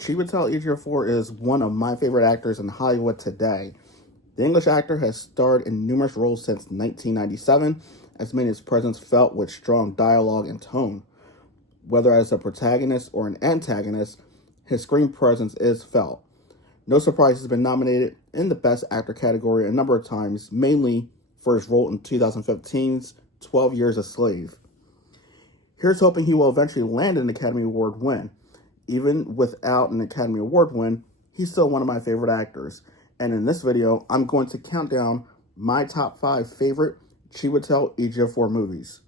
Chiwetel Ejiofor is one of my favorite actors in Hollywood today. The English actor has starred in numerous roles since 1997, as made his presence felt with strong dialogue and tone. Whether as a protagonist or an antagonist, his screen presence is felt. No surprise he's been nominated in the Best Actor category a number of times, mainly for his role in 2015's 12 Years a Slave. Here's hoping he will eventually land an Academy Award win. Even without an Academy Award win, he's still one of my favorite actors. And in this video, I'm going to count down my top 5 favorite Chiwetel Ejiofor movies.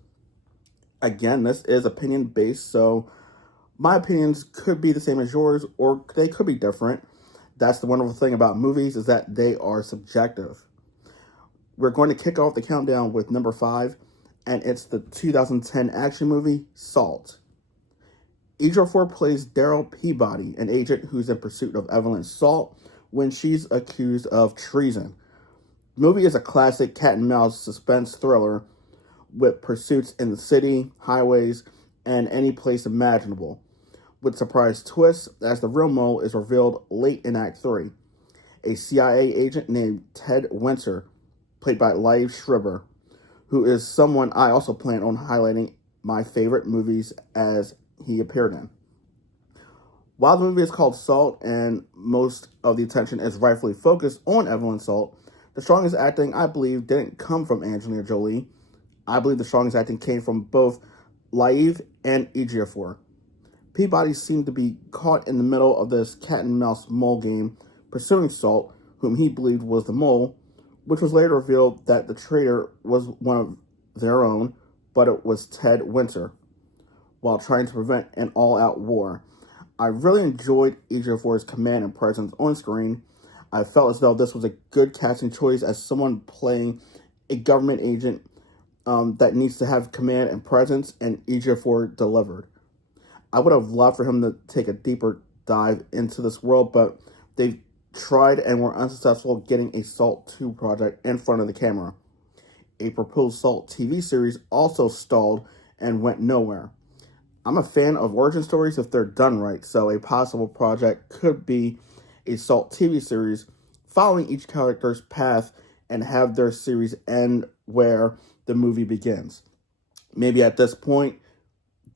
Again, this is opinion based, so my opinions could be the same as yours, or they could be different. That's the wonderful thing about movies, is that they are subjective. We're going to kick off the countdown with number 5, and it's the 2010 action movie, Salt. Ejiofor plays Daryl Peabody, an agent who's in pursuit of Evelyn Salt when she's accused of treason. The movie is a classic cat and mouse suspense thriller with pursuits in the city, highways, and any place imaginable, with surprise twists as the real mole is revealed late in Act 3. A CIA agent named Ted Winter, played by Liev Schreiber, who is someone I also plan on highlighting my favorite movies as he appeared in. While the movie is called Salt and most of the attention is rightfully focused on Evelyn Salt, the strongest acting, I believe, didn't come from Angelina Jolie. I believe the strongest acting came from both Liev and Ejiofor. Peabody seemed to be caught in the middle of this cat and mouse mole game, pursuing Salt, whom he believed was the mole, which was later revealed that the traitor was one of their own, but it was Ted Winter, while trying to prevent an all-out war. I really enjoyed Ejiofor's command and presence on screen. I felt as though this was a good casting choice as someone playing a government agent that needs to have command and presence, and Ejiofor delivered. I would have loved for him to take a deeper dive into this world, but they tried and were unsuccessful getting a Salt 2 project in front of the camera. A proposed Salt TV series also stalled and went nowhere. I'm a fan of origin stories if they're done right, so a possible project could be a Salt TV series following each character's path and have their series end where the movie begins. Maybe at this point,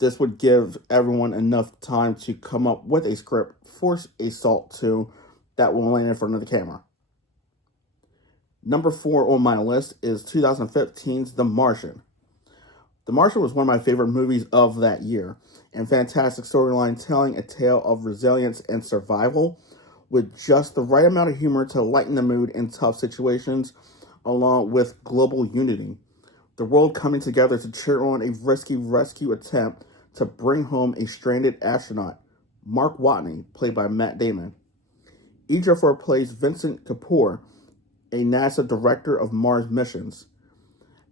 this would give everyone enough time to come up with a script for a Salt 2 that will land in front of the camera. Number 4 on my list is 2015's The Martian. The Martian was one of my favorite movies of that year, and fantastic storyline telling a tale of resilience and survival with just the right amount of humor to lighten the mood in tough situations, along with global unity. The world coming together to cheer on a risky rescue attempt to bring home a stranded astronaut, Mark Watney, played by Matt Damon. Ejiofor plays Vincent Kapoor, a NASA director of Mars missions.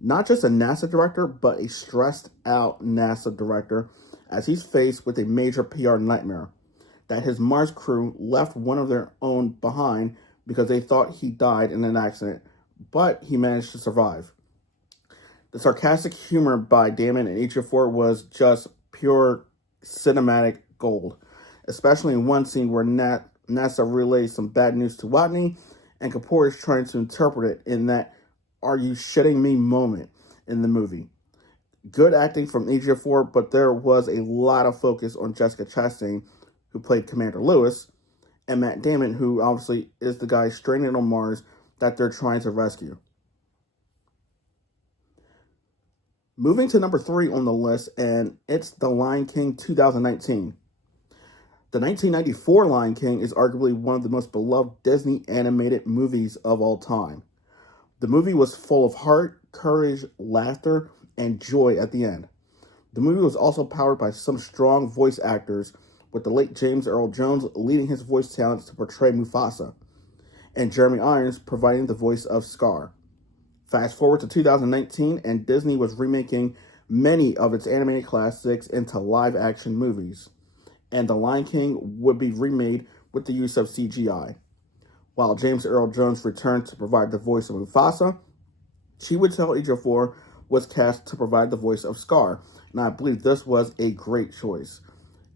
Not just a NASA director, but a stressed-out NASA director, as he's faced with a major PR nightmare, that his Mars crew left one of their own behind because they thought he died in an accident, but he managed to survive. The sarcastic humor by Damon and Ejiofor was just pure cinematic gold, especially in one scene where NASA relays some bad news to Watney, and Kapoor is trying to interpret it in that "are you shitting me" moment in the movie. Good acting from Ejiofor, but there was a lot of focus on Jessica Chastain, who played Commander Lewis, and Matt Damon, who obviously is the guy stranded on Mars that they're trying to rescue. Moving to number 3 on the list, and it's The Lion King 2019. The 1994 Lion King is arguably one of the most beloved Disney animated movies of all time. The movie was full of heart, courage, laughter, and joy at the end. The movie was also powered by some strong voice actors, with the late James Earl Jones leading his voice talents to portray Mufasa, and Jeremy Irons providing the voice of Scar. Fast forward to 2019, and Disney was remaking many of its animated classics into live-action movies, and The Lion King would be remade with the use of CGI. While James Earl Jones returned to provide the voice of Mufasa, Chiwetel Ejiofor was cast to provide the voice of Scar, and I believe this was a great choice.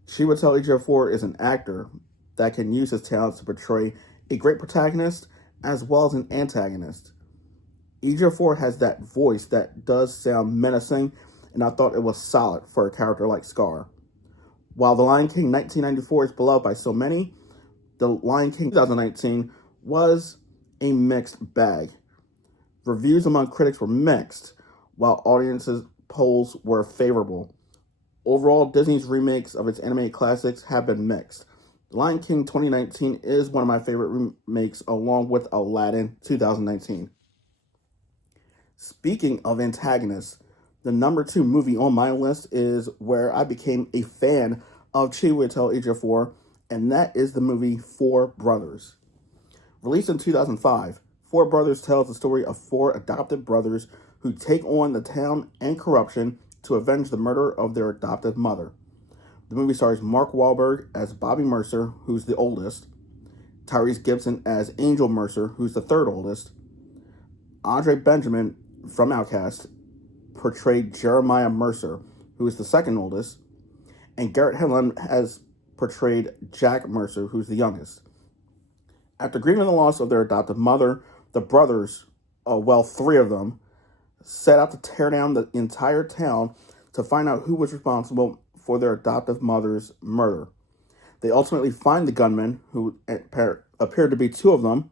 Chiwetel Ejiofor is an actor that can use his talents to portray a great protagonist as well as an antagonist. Ejiofor has that voice that does sound menacing, and I thought it was solid for a character like Scar. While The Lion King 1994 is beloved by so many, The Lion King 2019 was a mixed bag. Reviews among critics were mixed, while audiences' polls were favorable. Overall, Disney's remakes of its animated classics have been mixed. The Lion King 2019 is one of my favorite remakes, along with Aladdin 2019. Speaking of antagonists, the number 2 movie on my list is where I became a fan of Chiwetel Ejiofor, and that is the movie Four Brothers. Released in 2005, Four Brothers tells the story of 4 adopted brothers who take on the town and corruption to avenge the murder of their adoptive mother. The movie stars Mark Wahlberg as Bobby Mercer, who's the oldest, Tyrese Gibson as Angel Mercer, who's the 3rd oldest, Andre Benjamin from Outkast portrayed Jeremiah Mercer, who is the 2nd oldest, and Garrett Hedlund has portrayed Jack Mercer, who's the youngest. After grieving the loss of their adoptive mother, the brothers, 3 of them, set out to tear down the entire town to find out who was responsible for their adoptive mother's murder. They ultimately find the gunman, who appeared to be 2 of them,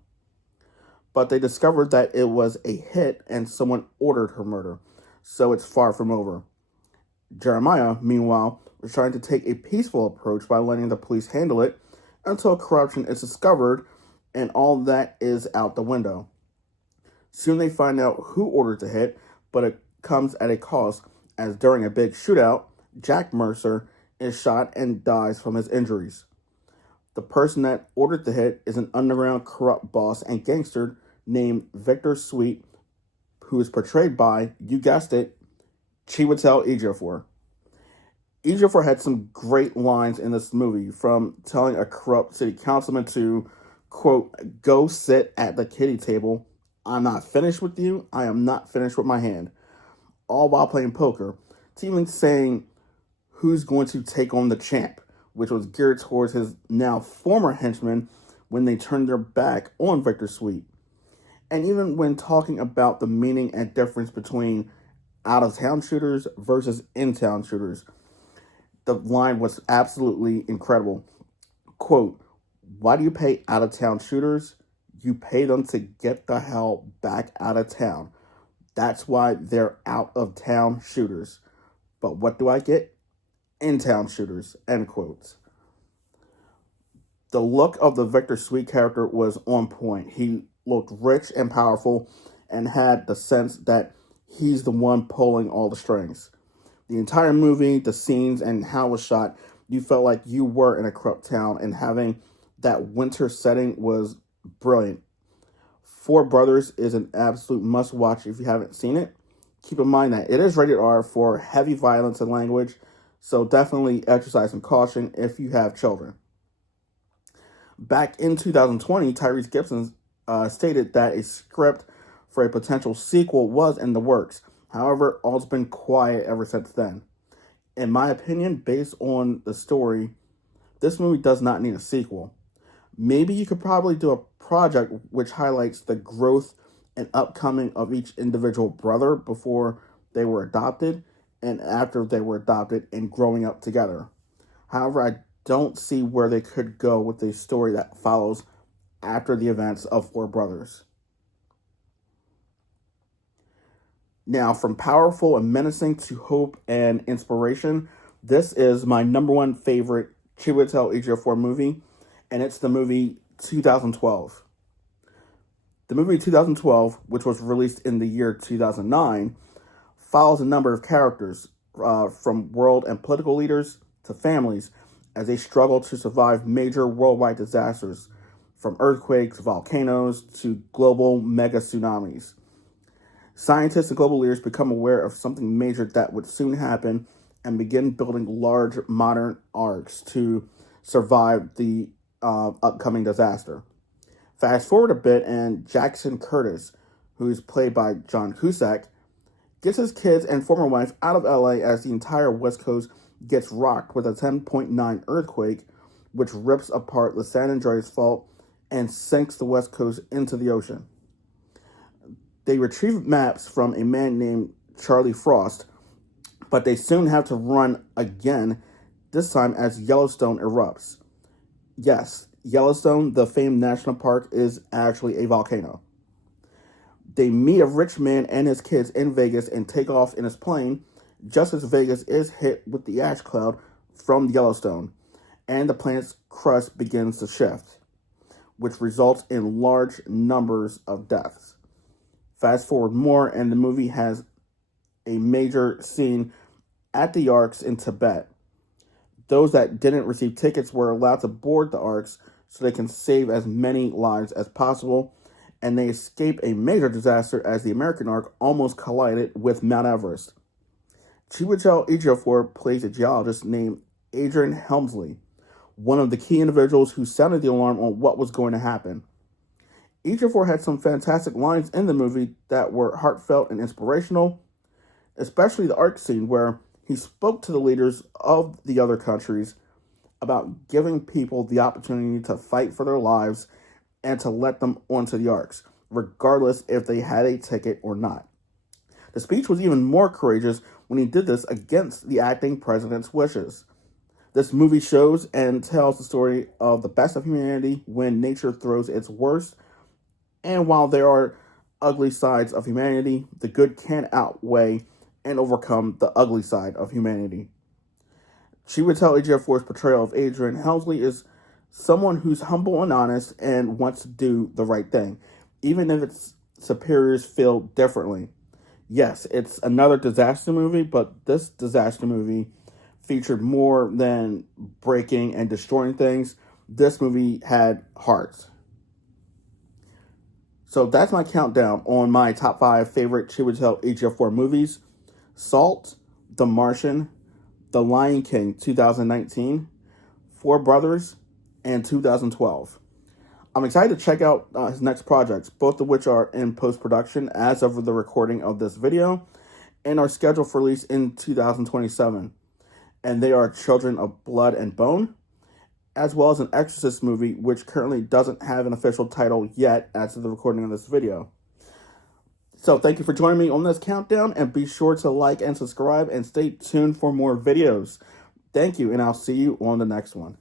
but they discovered that it was a hit and someone ordered her murder, so it's far from over. Jeremiah, meanwhile, was trying to take a peaceful approach by letting the police handle it until corruption is discovered and all that is out the window. Soon they find out who ordered the hit, but it comes at a cost, as during a big shootout, Jack Mercer is shot and dies from his injuries. The person that ordered the hit is an underground corrupt boss and gangster named Victor Sweet, who is portrayed by, you guessed it, Chiwetel Ejiofor. Ejiofor had some great lines in this movie, from telling a corrupt city councilman to, quote, go sit at the kiddie table. I'm not finished with you. I am not finished with my hand. All while playing poker. To even saying who's going to take on the champ, which was geared towards his now former henchmen when they turned their back on Victor Sweet. And even when talking about the meaning and difference between out-of-town shooters versus in-town shooters, the line was absolutely incredible. Quote, why do you pay out-of-town shooters? You pay them to get the hell back out of town. That's why they're out-of-town shooters. But what do I get? In-town shooters, end quotes. The look of the Victor Sweet character was on point. He looked rich and powerful and had the sense that he's the one pulling all the strings. The entire movie, the scenes, and how it was shot, you felt like you were in a corrupt town, and having that winter setting was brilliant. Four Brothers is an absolute must-watch if you haven't seen it. Keep in mind that it is rated R for heavy violence and language, so definitely exercise some caution if you have children. Back in 2020, Tyrese Gibson stated that a script for a potential sequel was in the works. However, all's been quiet ever since then. In my opinion, based on the story, this movie does not need a sequel. Maybe you could probably do a project which highlights the growth and upcoming of each individual brother before they were adopted and after they were adopted and growing up together. However, I don't see where they could go with a story that follows after the events of Four Brothers. Now, from powerful and menacing to hope and inspiration, this is my number one favorite Chiwetel Ejiofor movie, and it's the movie 2012. The movie 2012, which was released in the year 2009, follows a number of characters, from world and political leaders to families, as they struggle to survive major worldwide disasters, from earthquakes, volcanoes, to global mega tsunamis. Scientists and global leaders become aware of something major that would soon happen and begin building large modern arcs to survive the upcoming disaster. Fast forward a bit, and Jackson Curtis, who's played by John Cusack, gets his kids and former wife out of LA as the entire West Coast gets rocked with a 10.9 earthquake, which rips apart the San Andreas Fault and sinks the West Coast into the ocean. They retrieve maps from a man named Charlie Frost, but they soon have to run again, this time as Yellowstone erupts. Yes, Yellowstone, the famed national park, is actually a volcano. They meet a rich man and his kids in Vegas and take off in his plane, just as Vegas is hit with the ash cloud from Yellowstone, and the planet's crust begins to shift, which results in large numbers of deaths. Fast forward more, and the movie has a major scene at the Arks in Tibet. Those that didn't receive tickets were allowed to board the Arks so they can save as many lives as possible, and they escape a major disaster as the American Ark almost collided with Mount Everest. Chiwetel Ejiofor plays a geologist named Adrian Helmsley, one of the key individuals who sounded the alarm on what was going to happen. Ejiofor had some fantastic lines in the movie that were heartfelt and inspirational, especially the Ark scene where he spoke to the leaders of the other countries about giving people the opportunity to fight for their lives and to let them onto the Arks, regardless if they had a ticket or not. The speech was even more courageous when he did this against the acting president's wishes. This movie shows and tells the story of the best of humanity when nature throws its worst, and while there are ugly sides of humanity, the good can outweigh and overcome the ugly side of humanity. Chiwetel Ejiofor's portrayal of Adrian Helmsley is someone who's humble and honest and wants to do the right thing, even if its superiors feel differently. Yes, it's another disaster movie, but this disaster movie featured more than breaking and destroying things. This movie had heart. So that's my countdown on my top 5 favorite Chiwetel Ejiofor movies: Salt, The Martian, The Lion King 2019, Four Brothers, and 2012. I'm excited to check out his next projects, both of which are in post-production as of the recording of this video and are scheduled for release in 2027. And they are Children of Blood and Bone, as well as an Exorcist movie, which currently doesn't have an official title yet as of the recording of this video. So thank you for joining me on this countdown, and be sure to like and subscribe and stay tuned for more videos. Thank you, and I'll see you on the next one.